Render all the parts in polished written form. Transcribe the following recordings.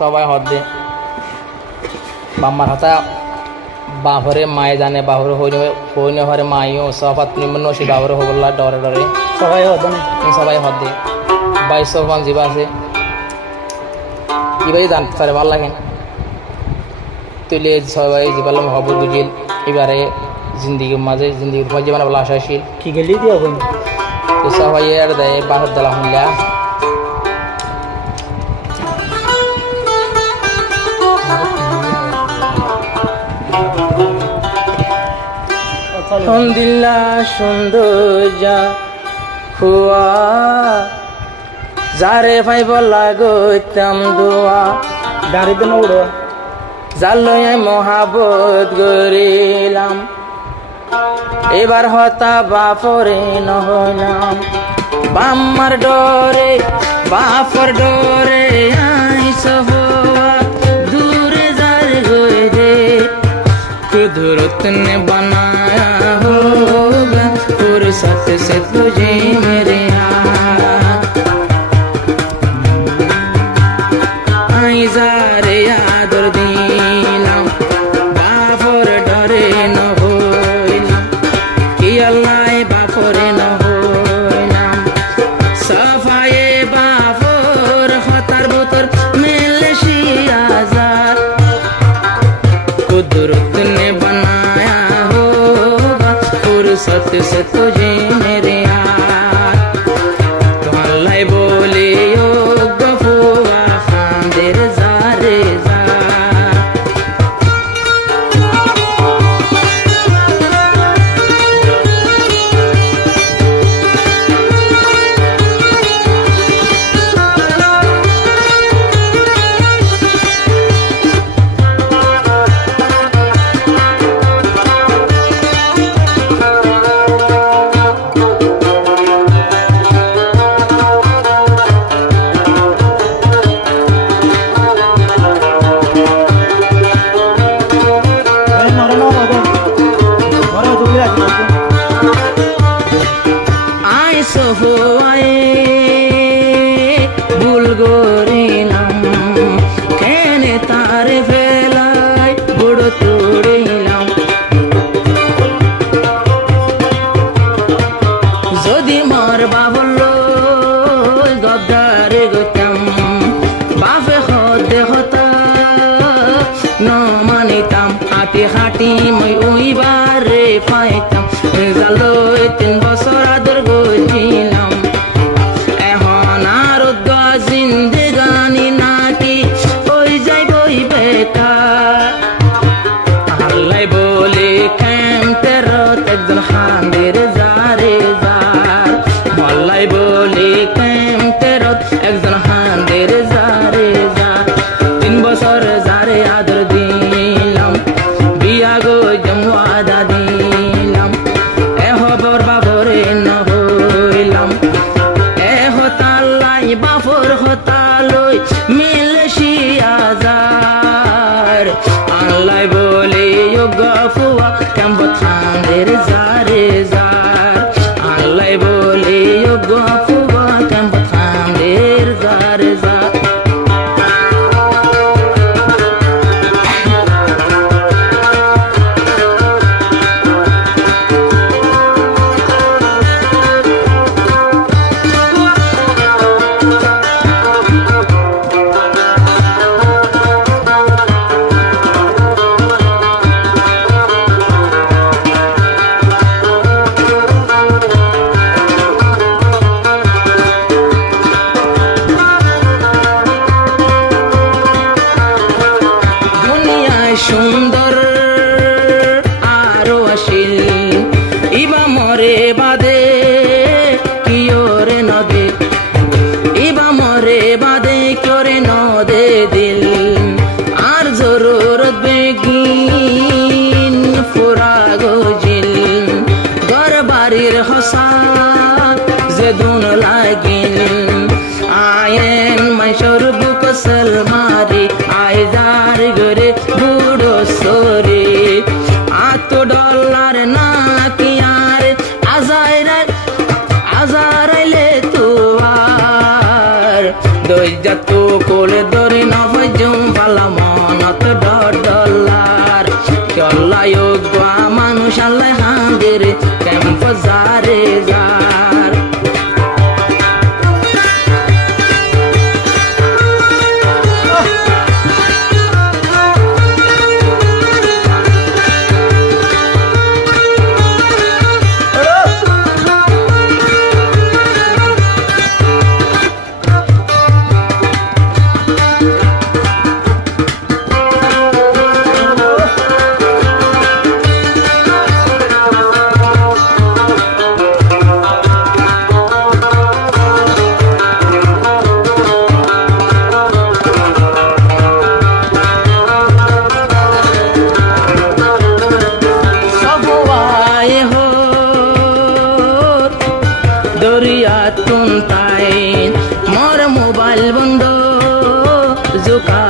সবাই হদ্দে বাম্মার হাতা বাহরে মায়ে জানে বাহরে হইনে হরে মাইও সফাত নিম্ন সে বাহরে হবল্লা ডরে ডরে সবাই হদ্দে 2200 মান জীবা আছে এবারে জানতে পারে ভালো লাগে তুলে সবাই জীবালাম হবর বুঝিল এবারে জিন্দিগির মাঝে জিন্দিগির মাঝে মানে বলা আশাশীল কি গেলি দিয়ে তো সবাই আর দেয় বাহর দলা হইলা আলহামদুলিল্লাহ সুন্দর যা হুয়া যারে পাইব লাগতাম দোয়া গাড়িতে না উড়ো জালয় মহাবত গরিলাম এবার হতা বাপরে নহলাম বাম্মার ডরে বাপর ডরে আইস হওয়া দূরে যার গয়ে রে कुदरत ने बनाया होगा फुर्सत से तुझे मेरे आई जारे यादर दिलाम बाफर डरे न होइलाम कि अल्लाह बाफरे न होइलाम सफाए बाफर खतर बुतर मिले शियाजार कुदरत ने बनाया होगा फुर्सत से तुझे मेरे यार तो अल्लाह बोले ओ गफूरा खांदेर जारे जा হাঁটি মই ওইবারে পাইতাম জালো 3 বছর আদর গইছিলাম এখন আর জিন্দেগানি নাকি ওই যাই বই বেটা আল্লাহ বলে ক্যাম্পের একজন খান্দের যারে যার আল্লাহ বলে ক্যাম্পের একজন খান্দের যারে যার 3 বছর যারে আদর দিলাম বিয়া গো জমওয়াদা দিলাম এ হবর বাবরে ন হইলাম এ হতাল্লাই বাফর হতালই মিলে শিয়াজার আল্লাহ বলে ও গফুয়া কেমন খান্দের যারে যার আল্লাহ বলে ও গফুয়া কেমন খান্দের যারে যার সুন্দর আরো আসিল ইবা মরে বাদে কিওরে নদে ইবা মরে বাদে কিওরে নদে দিল আর জরুরত বেগিন ফুরা গজিল ঘর বাড়ির হসা যে দুন লাগিল আয়েন মাইশর বুক সলমারি আইদার গরে বুড়ো সরে আতো ডলার না কি আর আজারাইলে তো আর দই যা তো কোলে ধরে না ভজন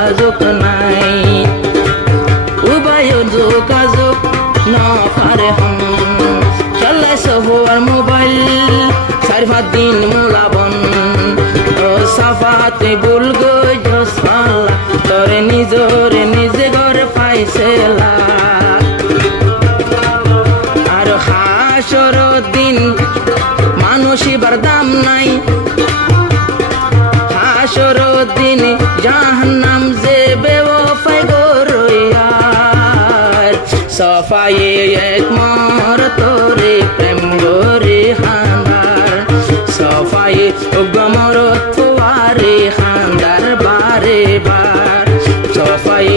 যোগাযোগ নাই উভয় যোগাযোগ নপারে হন চলে সবার মোবাইল 4-5 দিন মোলাবন ও সাফাতে ভুল গজসালা তোরে নিজরে নিজে ঘরে পাইছেলা আর হাসর দিন মানুষিবার দাম নাই হাসর দিন জাহান্নাম যে বেওফাই গরইয়ার সফাই এক মর তোরে প্রেম গরে খান্দার সফাই গমর তোয়ারে খান্দার বারে বার সফাই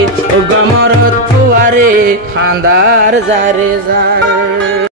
গমর তোয়ারে খান্দার জারে যায়